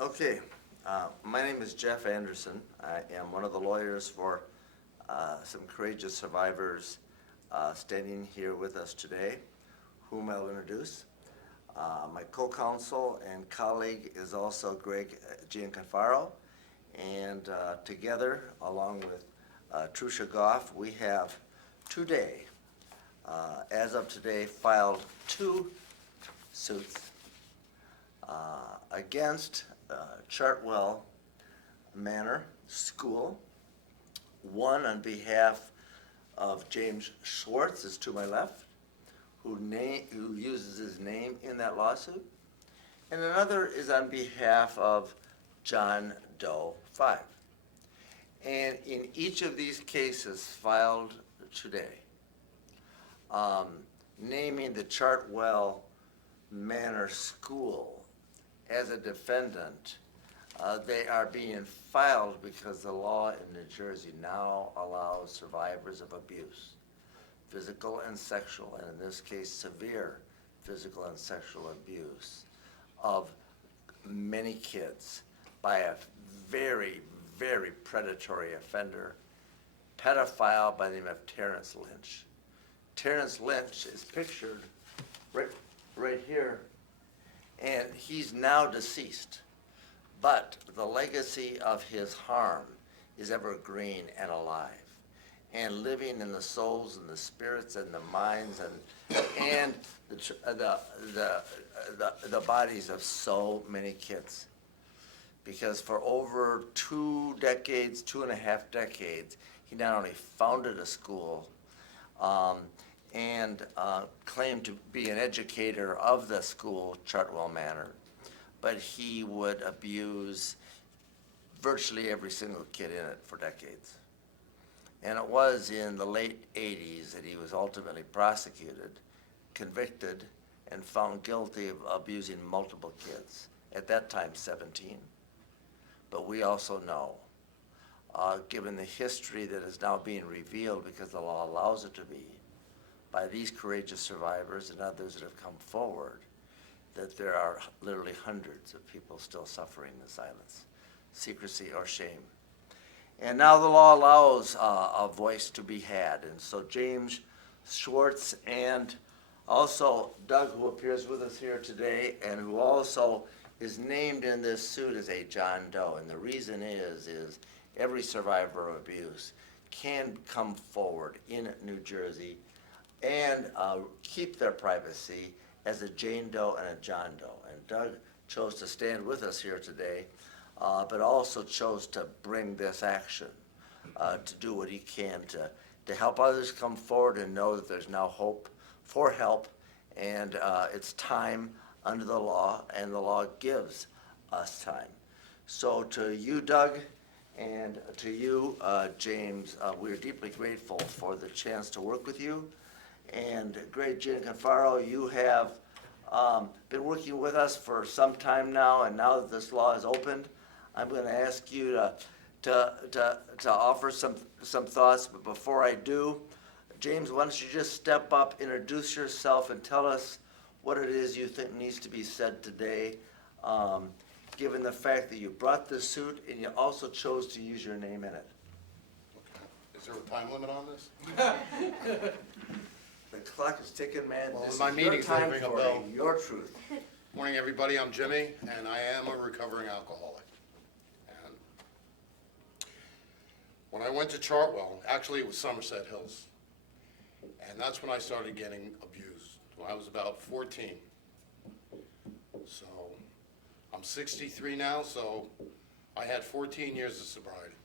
Okay, my name is Jeff Anderson. I am one of the lawyers for some courageous survivors standing here with us today, whom I'll introduce. My co-counsel and colleague is also Greg Gianforcaro, and together, along with Trusha Goff, we have today, as of today, filed 2 suits against Chartwell Manor School. One on behalf of James Schwartz, is to my left, who uses his name in that lawsuit, and another is on behalf of John Doe 5. And in each of these cases filed today, naming the Chartwell Manor School as a defendant, they are being filed because the law in New Jersey now allows survivors of abuse, physical and sexual, and in this case, severe physical and sexual abuse of many kids by a very, very predatory offender, pedophile by the name of Terrence Lynch. Terrence Lynch is pictured right here, and he's now deceased. But the legacy of his harm is evergreen and alive, and living in the souls and the spirits and the minds and the bodies of so many kids. Because for over 2 decades, 2.5 decades, he not only founded a school and claimed to be an educator of the school, Chartwell Manor, but he would abuse virtually every single kid in it for decades. And it was in the late 80s that he was ultimately prosecuted, convicted, and found guilty of abusing multiple kids, at that time 17. But we also know, given the history that is now being revealed because the law allows it to be, by these courageous survivors and others that have come forward, that there are literally hundreds of people still suffering in silence, secrecy, or shame. And now the law allows a voice to be had. And so James Schwartz and also Doug, who appears with us here today, and who also is named in this suit as a John Doe. And the reason is every survivor of abuse can come forward in New Jersey and keep their privacy as a Jane Doe and a John Doe. And Doug chose to stand with us here today, but also chose to bring this action, to do what he can to help others come forward and know that there's now hope for help, and it's time under the law, and the law gives us time. So to you, Doug, and to you, James, we're deeply grateful for the chance to work with you. And Greg Gianforcaro, you have been working with us for some time now, and now that this law is opened, I'm going to ask you to offer some thoughts. But before I do, James, why don't you just step up, introduce yourself, and tell us what it is you think needs to be said today, given the fact that you brought this suit and you also chose to use your name in it. Okay. Is there a time limit on this? The clock is ticking, man. Well, This my is your meeting's time ringing a for bell. your truth. Morning, everybody. I'm Jimmy, and I am a recovering alcoholic. And when I went to Chartwell, actually it was Somerset Hills, and that's when I started getting abused, when I was about 14. So I'm 63 now, so I had 14 years of sobriety.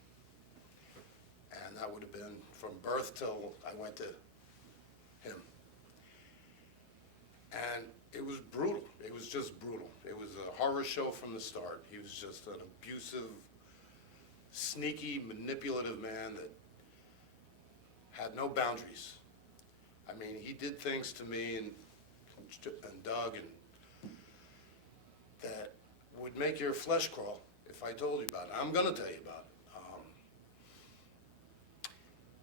And that would have been from birth till I went to him. And it was brutal. It was just brutal. It was a horror show from the start. He was just an abusive, sneaky, manipulative man that had no boundaries. I mean, he did things to me and Doug and that would make your flesh crawl if I told you about it. I'm going to tell you about it.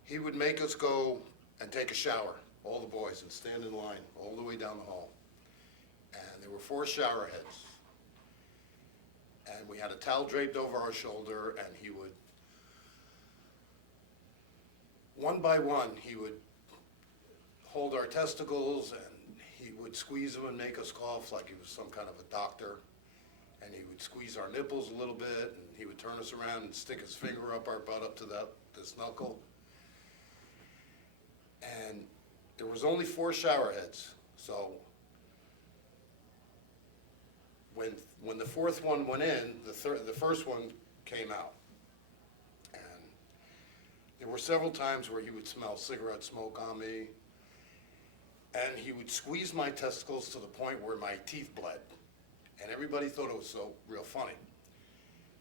He would make us go and take a shower, all the boys, and stand in line all the way down the hall. And there were 4 shower heads. And we had a towel draped over our shoulder, and he would, one by one, he would hold our testicles, and he would squeeze them and make us cough like he was some kind of a doctor. And he would squeeze our nipples a little bit, and he would turn us around and stick his finger up our butt up to this knuckle. And there was only 4 shower heads, so when the 4th one went in, the first one came out. And there were several times where he would smell cigarette smoke on me, and he would squeeze my testicles to the point where my teeth bled. And everybody thought it was so real funny.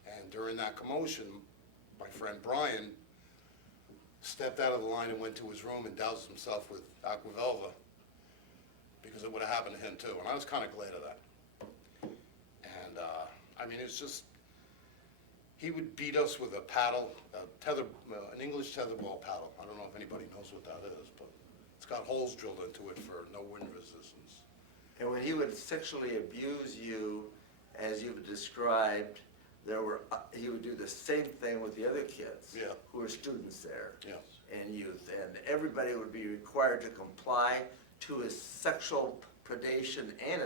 And during that commotion, my friend Brian stepped out of the line and went to his room and doused himself with Aquavelva, because it would have happened to him too. And I was kind of glad of that. And I mean, it's just, he would beat us with a paddle, an English tetherball paddle. I don't know if anybody knows what that is, but it's got holes drilled into it for no wind resistance. And when he would sexually abuse you, as you've described, he would do the same thing with the other kids who were students there and youth, and everybody would be required to comply to his sexual predation and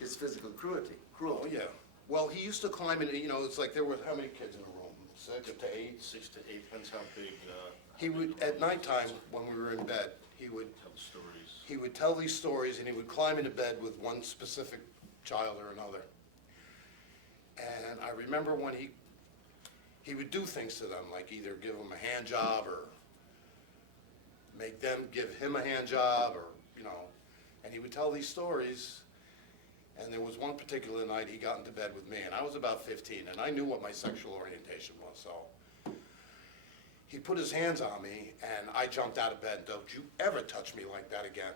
his physical cruelty. Oh, yeah. Well, he used to climb in, it's like there were, how many kids in a room? 6 to 8? 6 to 8, depends how big. He would, at nighttime, when we were in bed, he would Tell the stories. He would tell these stories, and he would climb into bed with one specific child or another. And I remember when he would do things to them, like either give them a hand job or make them give him a hand job, or, and he would tell these stories. And there was one particular night he got into bed with me, and I was about 15, and I knew what my sexual orientation was, so he put his hands on me, and I jumped out of bed. Don't you ever touch me like that again.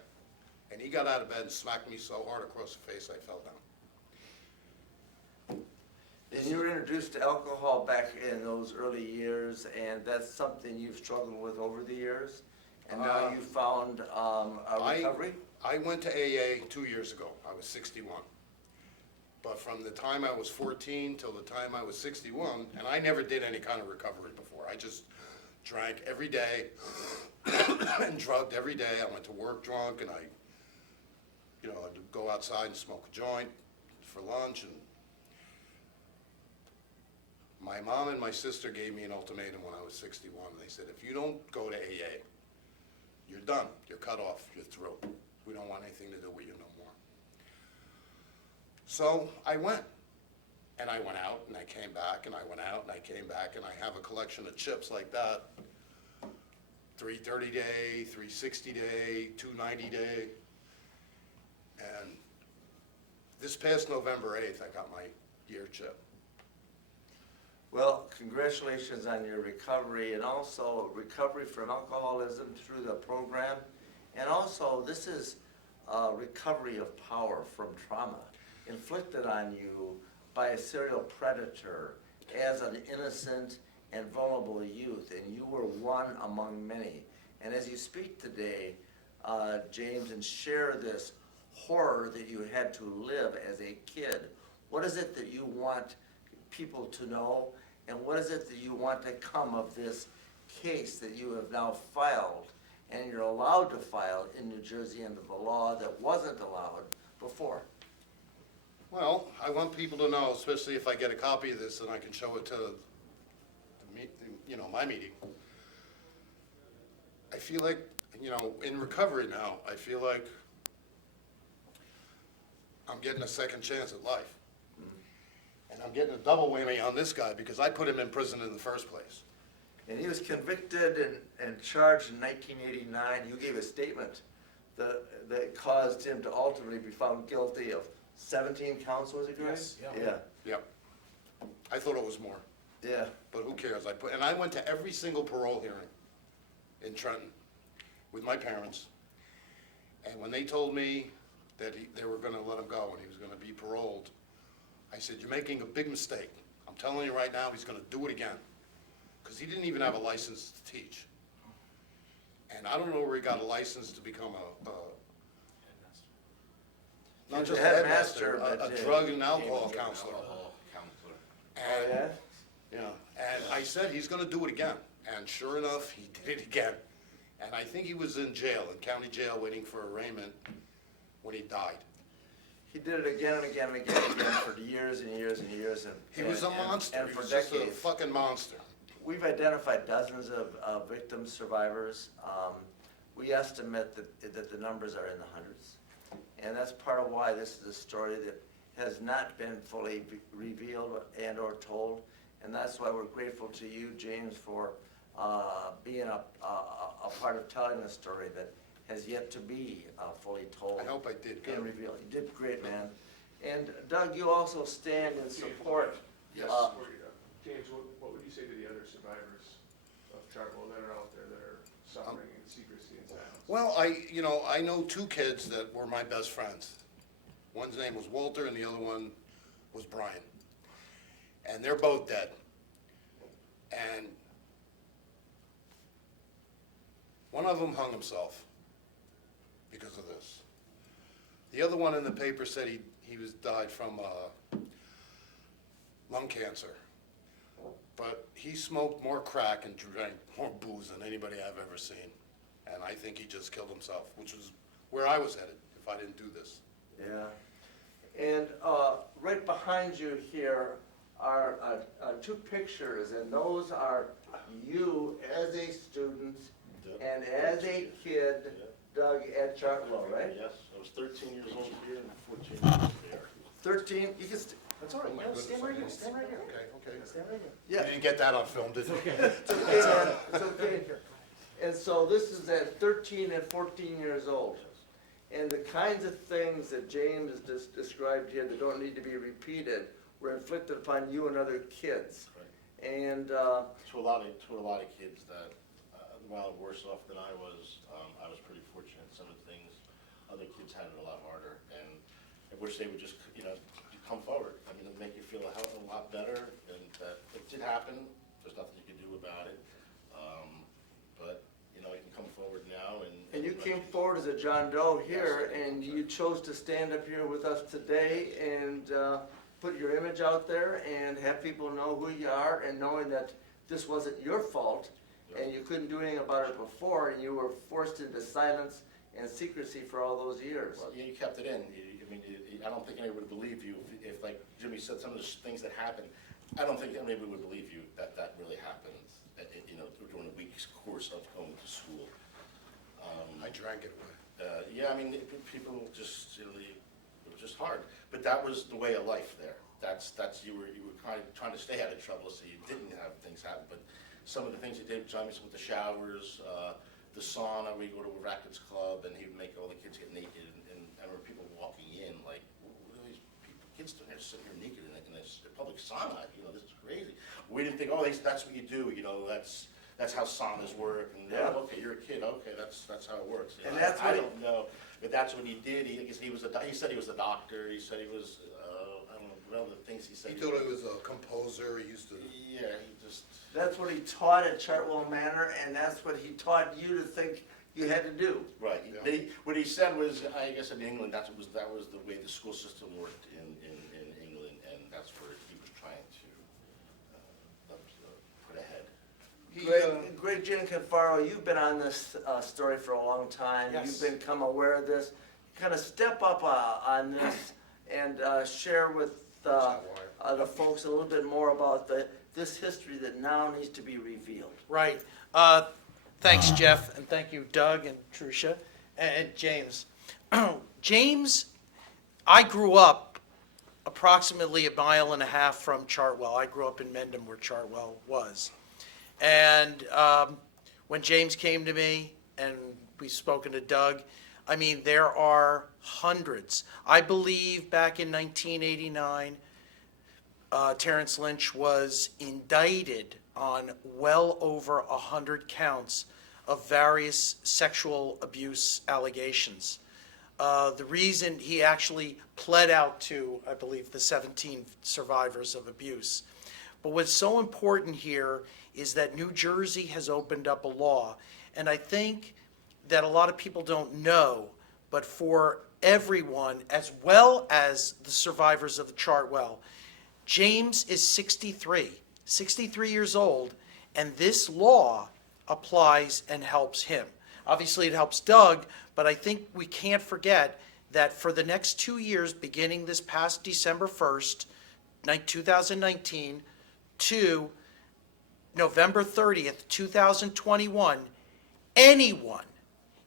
And he got out of bed and smacked me so hard across the face I fell down. And you were introduced to alcohol back in those early years, and that's something you've struggled with over the years? And now you found a recovery? I went to AA 2 years ago. I was 61. But from the time I was 14 till the time I was 61, and I never did any kind of recovery before. I just drank every day and drugged every day. I went to work drunk, and I'd go outside and smoke a joint for lunch. And my mom and my sister gave me an ultimatum when I was 61. They said, if you don't go to AA, you're done. You're cut off. You're through. We don't want anything to do with you no more. So I went. And I went out, and I came back, and I went out, and I came back, and I have a collection of chips like that. 330 day, 360 day, 290 day. And this past November 8th, I got my year chip. Well, congratulations on your recovery, and also recovery from alcoholism through the program. And also, this is recovery of power from trauma inflicted on you by a serial predator as an innocent and vulnerable youth, and you were one among many. And as you speak today, James, and share this horror that you had to live as a kid, what is it that you want people to know, and what is it that you want to come of this case that you have now filed, and you're allowed to file in New Jersey under the law that wasn't allowed before? Well, I want people to know, especially if I get a copy of this and I can show it to my meeting. I feel like, in recovery now, I feel like I'm getting a second chance at life. And I'm getting a double whammy on this guy because I put him in prison in the first place. And he was convicted and charged in 1989. You gave a statement that caused him to ultimately be found guilty of 17 counts, was it, Grace? Yes. Yeah. I thought it was more, Yeah. but who cares? And I went to every single parole hearing in Trenton with my parents. And when they told me that they were going to let him go and he was going to be paroled, I said, you're making a big mistake. I'm telling you right now, he's going to do it again. Because he didn't even have a license to teach. And I don't know where he got a license to become not He's just a a headmaster, headmaster, but a drug and alcohol counselor. Alcohol counselor. Oh, yeah? Yeah, and I said he's gonna do it again, and sure enough, he did it again. And I think he was in jail, in county jail, waiting for arraignment when he died. He did it again and again and again and again for years and years and years. He was a monster, And he for was just a decades. fucking monster. We've identified dozens of victims, survivors. We estimate that the numbers are in the hundreds. And that's part of why this is a story that has not been fully revealed and or told. And that's why we're grateful to you, James, for being a part of telling the story that has yet to be fully told. I hope I did good. And revealed. You did great, man. And Doug, you also stand in support. Yes. James, what would you say to the other survivors of Chartwell that are out there that are suffering in secrecy and silence? Well, I know two kids that were my best friends. One's name was Walter and the other one was Brian. And they're both dead. And one of them hung himself because of this. The other one in the paper said he died from lung cancer. But he smoked more crack and drank more booze than anybody I've ever seen. And I think he just killed himself, which was where I was headed if I didn't do this. Yeah. And right behind you here are two pictures, and those are you as a student and as a kid, Doug, at Chartwell, right? Yes, I was 13 years old here and 14 years there. 13, you can, that's all right, Oh my no, goodness, stand right here, okay. stand right here. Okay. Stand right You here. Yeah, didn't get that on film, did you? it's okay, man, it's okay. And so this is at 13 and 14 years old. And the kinds of things that James has described here that don't need to be repeated were inflicted upon you and other kids. Right. And To a lot of kids that, while worse off than I was pretty fortunate. Some of the things, other kids had it a lot harder, and I wish they would just, come forward. I mean, it'd make you feel a hell of a lot better, and that it did happen. There's nothing you can do about it. But you can come forward now And you came forward as a John Doe here, and you chose to stand up here with us today and put your image out there and have people know who you are, and knowing that this wasn't your fault and you couldn't do anything about it before, and you were forced into silence and secrecy for all those years. Well, you kept it in. I don't think anybody would believe you if, like Jimmy said, some of the things that happened. I don't think anybody would believe you that really happened. During a week's course of going to school. I drank it away. Yeah, I mean, people just, it was just hard. But that was the way of life there. That's you were kind of trying to stay out of trouble so you didn't have things happen. But some of the things he did, Johnny, with the showers, the sauna, we go to a rackets club, and he would make all the kids get naked. And I remember people walking in like, what are these kids doing here, sitting here naked in this public sauna? This is crazy. We didn't think, oh, that's what you do. That's how saunas work. And Yeah. okay, you're a kid. Okay, that's how it works. And that's I what don't know, but that's what he did. He said he was a doctor. He said he was I don't know what other things he said. He thought he was a composer, he used to. Yeah, he just. That's what he taught at Chartwell Manor, and that's what he taught you to think you had to do. Right. Yeah. What he said was, I guess in England, that was the way the school system worked in England, and that's where he was trying to put ahead. Great Gianforcaro, you've been on this story for a long time. Yes. You've become aware of this. Kind of step up on this and share with the folks a little bit more about this history that now needs to be revealed. Right. Thanks, Jeff, and thank you, Doug and Tricia and James. James, I grew up approximately 1.5 miles from Chartwell. I grew up in Mendham, where Chartwell was. And when James came to me, and we've spoken to Doug, I mean, there are hundreds. I believe back in 1989, Terrence Lynch was indicted on well over 100 counts of various sexual abuse allegations. The reason he actually pled out to, I believe, the 17 survivors of abuse. But what's so important here is that New Jersey has opened up a law, and I think that a lot of people don't know, but for everyone, as well as the survivors of the Chartwell, James is 63 years old, and this law applies and helps him. Obviously, it helps Doug, but I think we can't forget that for the next 2 years, beginning this past December 1st, 2019, to November 30th, 2021, anyone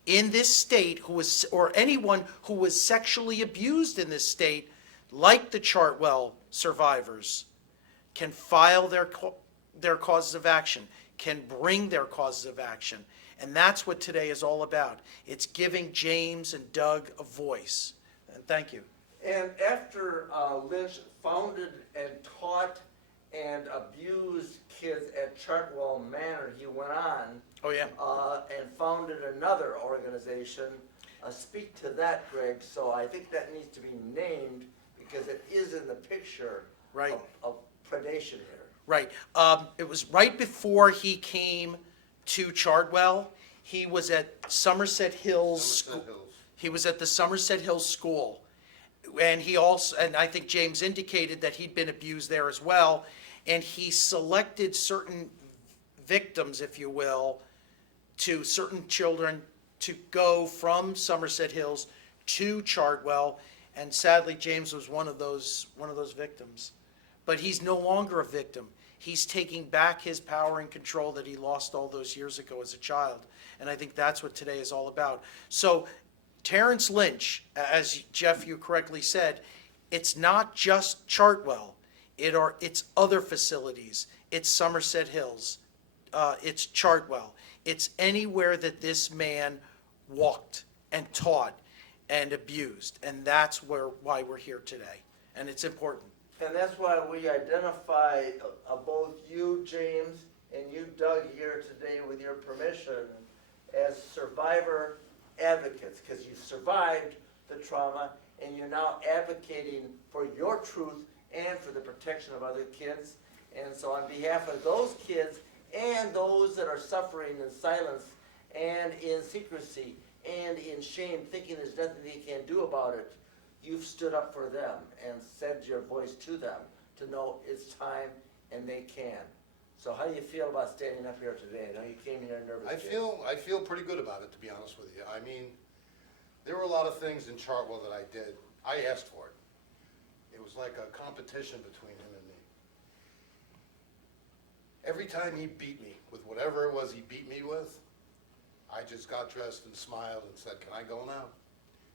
in this state who was, or anyone who was sexually abused in this state, like the Chartwell survivors, can file their causes of action, can bring their causes of action. And that's what today is all about. It's giving James and Doug a voice. And thank you. And after Lynch founded and taught and abused kids at Chartwell Manor, he went on Oh, yeah. and founded another organization. Speak to that, Greg. So I think that needs to be named because it is in the picture Right. of predation here. Right. It was right before he came to Chartwell. He was at Somerset Hills. Somerset Hills. He was at the Somerset Hills School. And he also, and I think James indicated that he'd been abused there as well. And he selected certain victims, if you will, to certain children to go from Somerset Hills to Chartwell. And sadly, James was one of those victims. But he's no longer a victim. He's taking back his power and control that he lost all those years ago as a child. And I think that's what today is all about. So Terrence Lynch, as Jeff, you correctly said, it's not just Chartwell. It's other facilities. It's Somerset Hills. It's Chartwell. It's anywhere that this man walked and taught and abused. And that's why we're here today. And it's important. And that's why we identify both you, James, and you, Doug, here today with your permission as survivor advocates, because you survived the trauma and you're now advocating for your truth and for the protection of other kids. And so on behalf of those kids and those that are suffering in silence and in secrecy and in shame, thinking there's nothing they can do about it, you've stood up for them and said your voice to them to know it's time and they can. So how do you feel about standing up here today? I know you came here nervous. I feel pretty good about it, to be honest with you. I mean, there were a lot of things in Chartwell that I did. I asked for it. It was like a competition between him and me. Every time he beat me with whatever it was he beat me with, I just got dressed and smiled and said, "Can I go now?"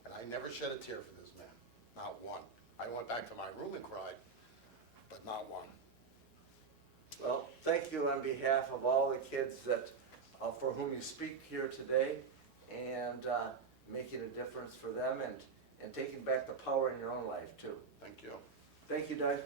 And I never shed a tear for this man, not one. I went back to my room and cried, but not one. Well, thank you on behalf of all the kids that, for whom you speak here today, and making a difference for them and taking back the power in your own life too. Thank you. Thank you, Doug.